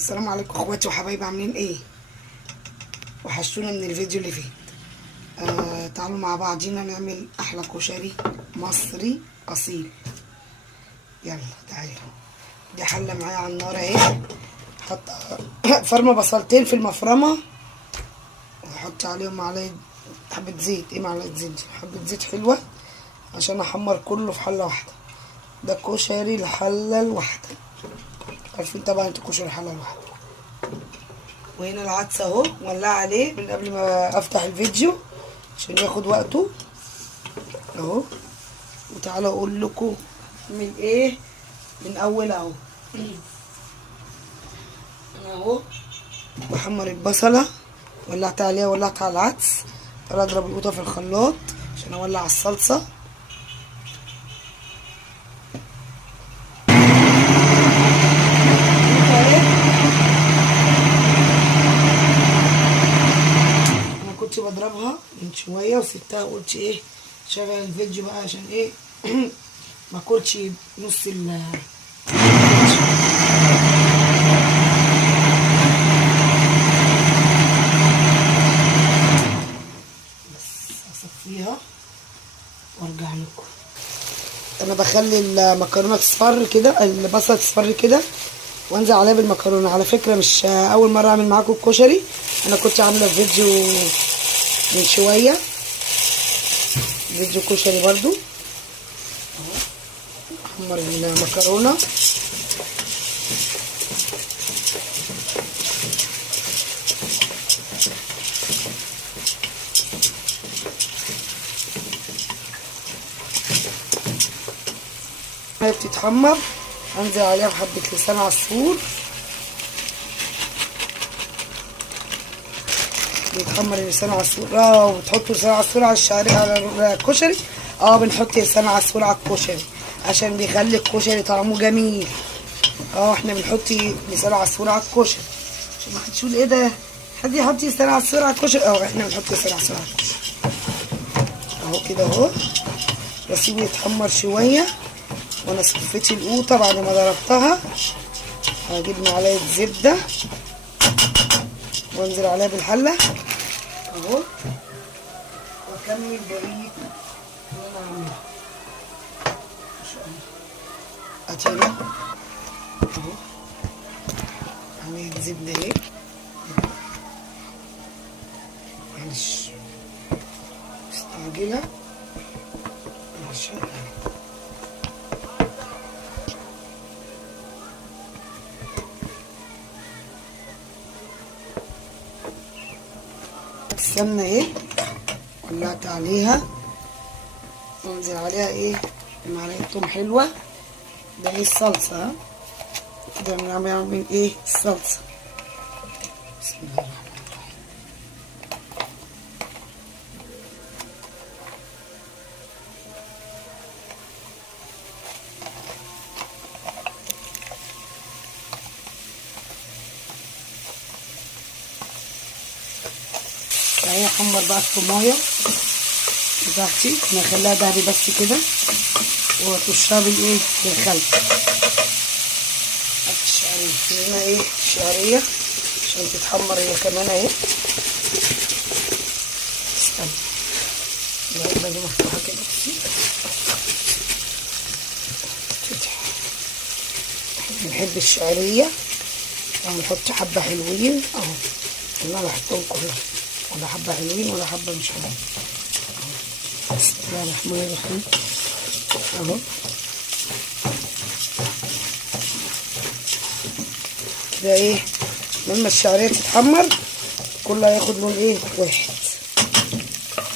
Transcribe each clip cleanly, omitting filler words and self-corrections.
السلام عليكم اخواتي وحبايبي، عاملين ايه؟ وحشتونا من الفيديو اللي فات. تعالوا مع بعضينا نعمل احلى كشري مصري اصيل. يلا تعالوا. دي حله معايا على النار اهي، حط فرمه بصلتين في المفرمه، وحط عليهم معلقه حبه زيت. ايه معلقه زيت دي؟ حبه زيت حلوه عشان احمر كله في حله واحده. ده كشري الحله الواحده، عارفين طبعا انتوا كشري الحله الواحده. وهنا العدس اهو مولع عليه من قبل ما افتح الفيديو عشان ياخد وقته اهو. وتعالوا اقول لكم من ايه من اول اهو. انا اهو بحمر البصله، ولعت عليها ولعت على العدس. تعالوا اضرب القوطه في الخلاط عشان اولع الصلصه. كنت بضربها من شويه وسبتها، قلت ايه شغل الفيديو بقى عشان ايه ما اكلش نص بس اصفيها وارجع لكم. انا بخلي المكرونه تصفر كده، البصله تصفر كده وانزل عليها بالمكرونه. على فكره مش اول مره اعمل معاكم الكشري، انا كنت عامله فيديو من شويه، فيديو كشري برضو اهو. احمر المكرونه وهي بتتحمر انزل عليها بحبه لسان عصفور. بيتحمر لسان عصفور وتحطوا لسان عصفور على الشعريه على الكشري. بنحط لسان عصفور على الكشري عشان بيخلي الكشري طعمه جميل. احنا بنحط لسان عصفور على الكشري عشان ما حدش يقول ايه ده حد يحط لسان عصفور على الكشري. احنا بنحط لسان عصفور على الكشري اهو كده اهو. واسيبه يتحمر شويه. وانا صفيت القوطه بعد ما ضربتها، هجيب معلقه زبده وانزل عليها بالحله اهو، واكمل بقيه اللي انا عاملها ان شاء الله. اتينا اهو عملت زبده اهي، معلش مستعجله عشان السمنه اهي ولعت عليها، وانزل عليها ايه معلقه توم حلوه. ده ايه الصلصه كده بنعمل من ايه الصلصه. بسم الله الرحمن الرحيم. اهي احمر بقى الطمايه بتاعتي، انا هخليها دهبي بس كده واترشها بالايه بالخل. حط الشعريه هنا ايه الشعريه عشان تتحمر هي كمان اهي. استنى العلبه دي مفتوحه كده بصي تفتح. بنحب الشعريه وهنحط حبه حلوين اهو. انا هحطهم كلهم، ولا حبه حلوين ولا حبه مش حلوين. بسم الله الرحمن الرحيم اهو. كده ايه لما الشعريه تتحمر كله هياخد لون ايه واحد.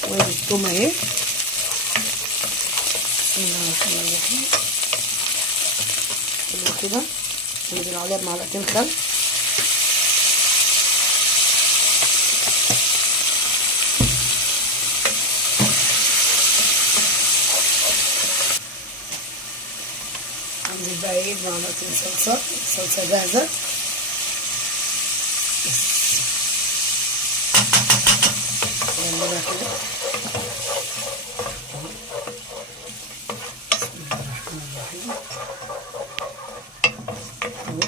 وادي التومه اهي. بسم الله الرحمن الرحيم حلو كده. ننزل عليها بمعلقتين خل. انزل بقى ايه بمعلقتين صلصه جاهزه بس. نقلبها كده. بسم الله الرحمن الرحيم اهو.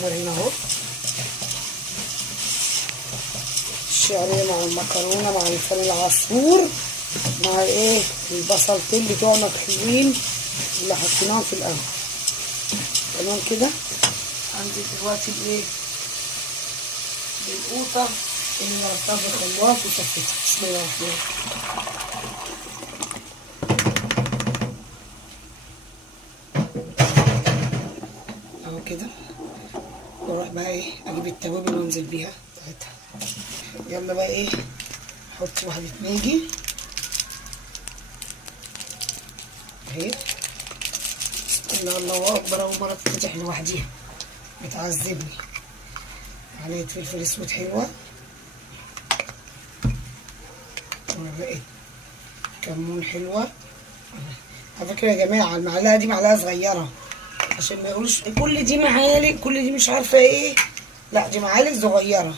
احمر هنا اهو، الشعريه مع المكرونه مع لسان العصفور مع ايه البصلتين بتوعنا الحلوين اللي حطيناهم في الاول. تمام كده. هنزل دلوقتي بايه؟ بالقوطه اللي ضربتها في الخلاط وصفيتها. بسم الله الرحمن الرحيم. اهو كده. واروح بقى ايه اجيب التوابل وانزل بيها بتاعتها. يلا بقى ايه احط واحده ماجي اهي. بسم الله الله اكبر. اول مره تتفتح لوحديها بتعذبني. معلقه فلفل اسود حلوه، ومعلقه كمون حلوه. على فكره يا جماعه المعلقه دي معلقه صغيره عشان ما يقولوش كل دي معالق، كل دي مش عارفه ايه. لا دي معالق صغيره،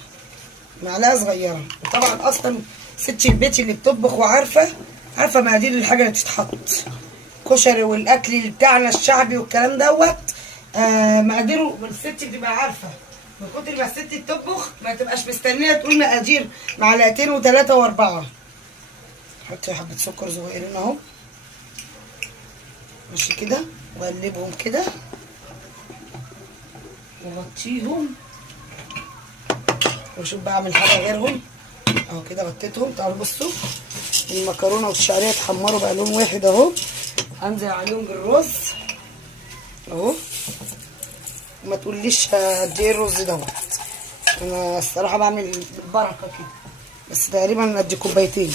معلقه صغيره. وطبعا اصلا ست البيت اللي بتطبخ وعارفه مقادير الحاجه اللي بتتحط كشري والاكل اللي بتاعنا الشعبي والكلام دوت. مقاديره الست بتبقى عارفه. من كتر ما الست بتطبخ ما تبقاش مستنيه تقول مقادير معلقتين وثلاثه واربعه. حط حبه سكر صغيرين اهو ماشي كده، واقلبهم كده وغطيهم واشوف بقى اعمل حاجه غيرهم اهو كده. غطيتهم. تعالوا بصوا المكرونه والشعريه اتحمروا بقى لون واحد اهو. انزل عليهم بالرز اهو. ما تقوليش قد ايه الرز دوت، انا الصراحه بعمل بالبركه كده، بس تقريبا قد كوبايتين.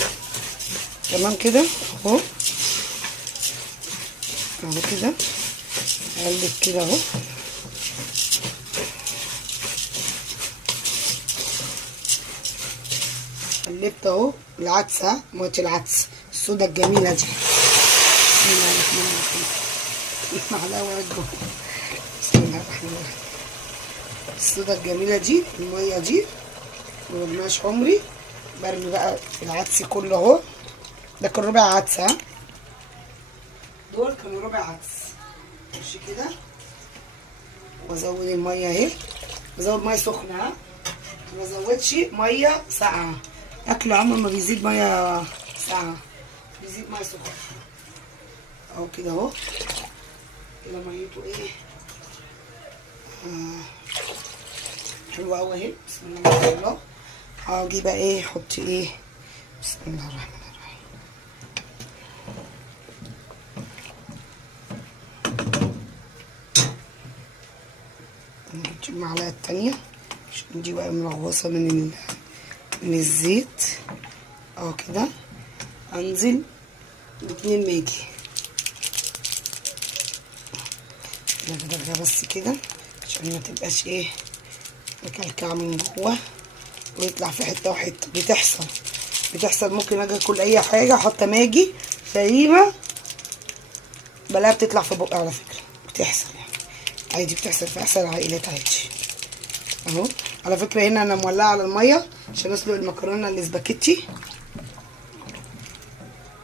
تمام كده اهو. اهو كده اقلب كده اهو. قلبت اهو العدسه، مويه العدس السودا الجميله دي. بسم الله الرحمن الرحيم. معلقه ورجه. بسم الله الرحمن الرحيم. السودا الجميله دي الميه دي وماش عمري. برمي بقى العدس كله اهو. ده كان ربع عدس. ها دول كانوا ربع عدس ماشي كده. وازود الميه اهي. بزود ميه سخنه. ها ما ازودش ميه ساقعه. اكل عمر ما بيزيد ميه ساقعه، بيزيد ميه سخنه اهو كده اهو. كده ميته ايه حلوه قوي اهي. بسم الله ما شاء الله. هاجي بقى ايه احط ايه. بسم الله الرحمن الرحيم. نجيب المعلقه التانيه عشان دي بقى ملغوصه من الزيت اهو كده. انزل باتنين ماجي كده بس كده عشان ما تبقاش ايه مكلكعه من جوه ويطلع في حته وحته. بتحصل ممكن اجي اكل اي حاجه احط ماجي سليمه بلاها بتطلع في بقي. على فكره بتحصل يعني عادي، بتحصل في احسن العائلات عادي اهو. على فكره هنا انا مولعه على الميه عشان اسلق المكرونه الاسباجيتي.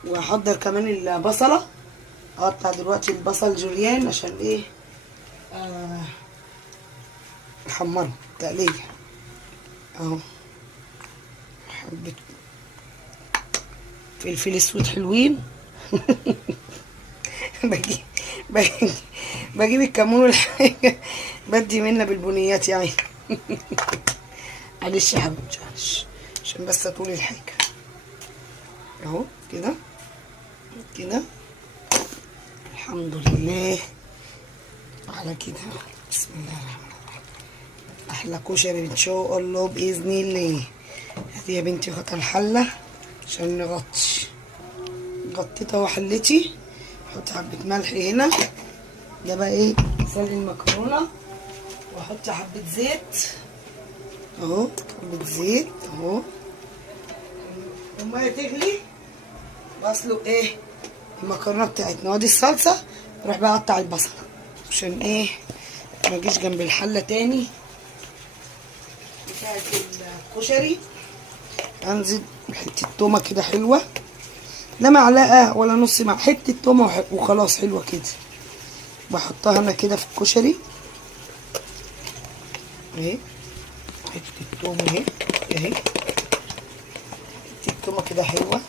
وهحضر كمان البصله. اقطع دلوقتي البصل جوليان عشان ايه احمره تقليه اهو. حبه فلفل اسود حلوين. بجيب الكمون والحاجه بدي منها بالبنيات يعني. معلش يا حبيبتي معلش عشان بس طول الحاجه اهو كده كده. الحمد لله على كده. بسم الله الرحمن الرحيم. احلى كشري ان شاء الله باذن الله. هاتي يا بنتي غطا الحله عشان نغطي. غطيتها وحلتي. احط حبه ملح هنا. ده بقى ايه سلق المكرونه. واحط حبه زيت اهو. حبه زيت اهو. الميه تغلي بسلق ايه المكرونه بتاعتنا. وادي الصلصه. اروح بقى اقطع البصله عشان ايه ما اجيش جنب الحله تاني بتاعت الكشري. انزل بحته تومه كده حلوه، لا معلقه ولا نص معلقه، حته تومه وخلاص حلوه كده. بحطها انا كده في الكشري اهي حتة التوم اهي اهي، التومة كده حلوة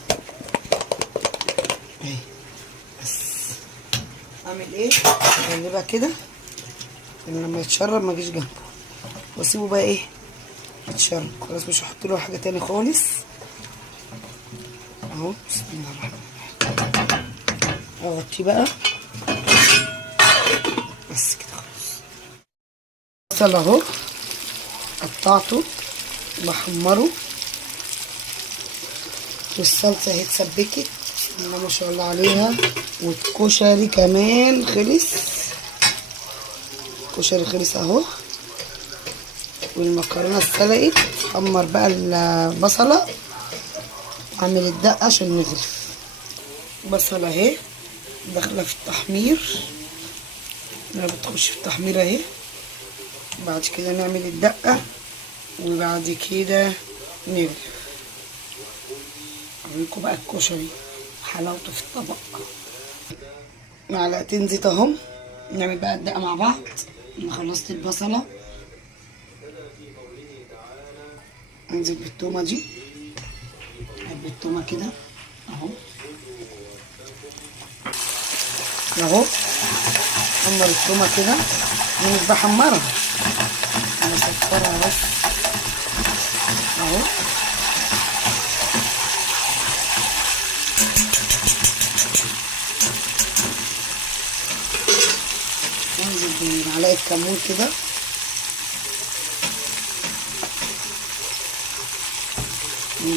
اهي. بس اعمل ايه؟ اقلبها كده لما يتشرب ما اجيش جنبه، واسيبه بقى ايه يتشرب. خلاص مش هحط له حاجة تاني خالص اهو. بسم الله الرحمن الرحيم. اغطيه بقى بس كده خلاص. بصل اهو قطعته بحمره، والصلصه اهي اتسبكت بسم الله ما شاء الله عليها، والكشري كمان خلص. الكشري خلص اهو، والمكرونه اتسلقت. حمر بقى البصله، اعمل الدقه عشان نغرف. بصله اهي داخله في التحمير، انا بتخش في التحمير اهي. بعد كده نعمل الدقه، وبعد كده نغرف. اوريكم بقى الكشري حلاوته في الطبق. معلقتين زيت اهم. نعمل بقى الدقه مع بعض. انا خلصت البصله، انزل بالتومه دي، احب التومه كده اهو اهو. حمر التومه كده، انا مش بحمرها انا بصفرها بس اهو. انزل بمعلقه كمون كده،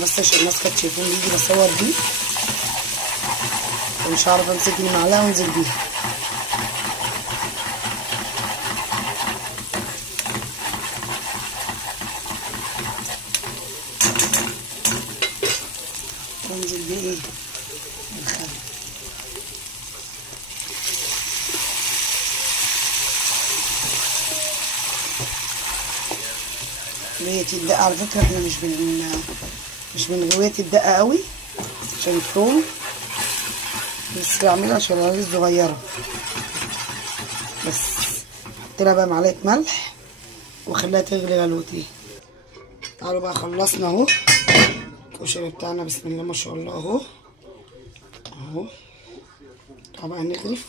بس عشان الناس كانت شايفوني بيجي بصور بيه، ومش هعرف امسك المعلقه وانزل بيها. وانزل بيه ايه الخل. غوية الدقة على فكرة احنا مش من غوية الدقة قوي عشان الفرن، بس بعملها عشان العيال الصغيرة بس. حط لها بقى معلقة ملح واخليها تغلي غلوتين. تعالوا بقى خلصنا اهو الكشري بتاعنا بسم الله ما شاء الله اهو اهو. طبعا نغرف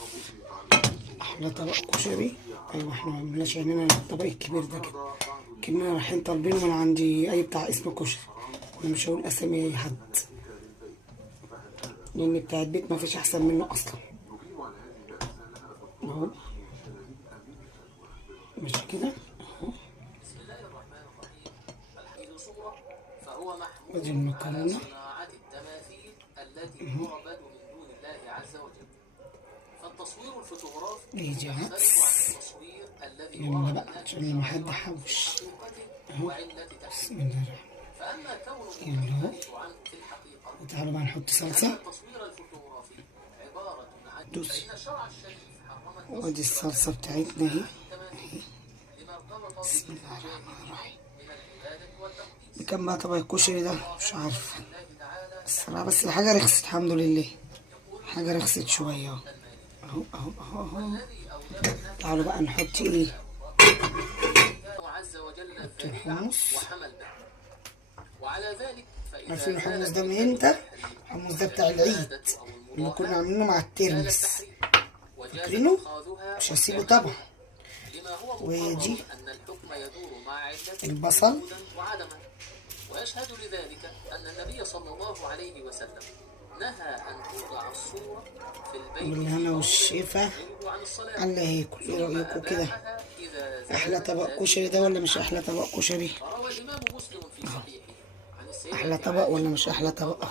احلى طبق كشري. ايوه احنا ما عملناش عينينا الطبق الكبير ده كده، كنا رايحين طالبينه من عندي اي بتاع اسمه كشري. انا مش هقول اسامي اي حد لان بتاع البيت ما فيش احسن منه اصلا اهو. مش كده اهو. ادي المكرونه اهي جاهز. يلا بقى عشان لما حد حوش اهو. بسم الله الرحمن يلا اهو. وتعالوا بقى نحط صلصه. دوسي وادي الصلصه بتاعتنا اهي. بسم الله الرحمن الرحيم. بكام بقى طبق الكشري ده مش عارفه الصراحه، بس الحاجه رخصت الحمد لله، حاجه رخصت شويه اهو اهو اهو اهو. تعالوا بقى نحط ايه، نحط الحمص. عارفين الحمص ده من امتى؟ الحمص ده بتاع العيد اللي كنا عاملينه مع الترمس، فاكرينه؟ مش هسيبه طبعا. ودي البصل، ويشهد لذلك أن النبي صلى الله عليه وسلم نهى أن توضع الصورة في البيت بالهنا والشفا على اللي هياكل. ايه رأيكم كده؟ أحلى طبق كشري ده ولا مش أحلى طبق كشري؟ أحلى طبق ولا مش أحلى طبق؟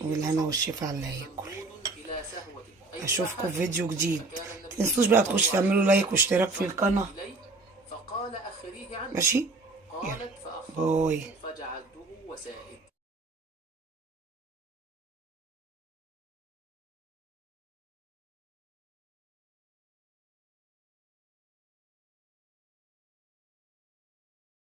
بالهنا والشفا على اللي هياكل. أشوفكم في فيديو جديد. متنسوش بقى تخشوا تعملوا لايك واشتراك في القناة ماشي؟ يلا باي.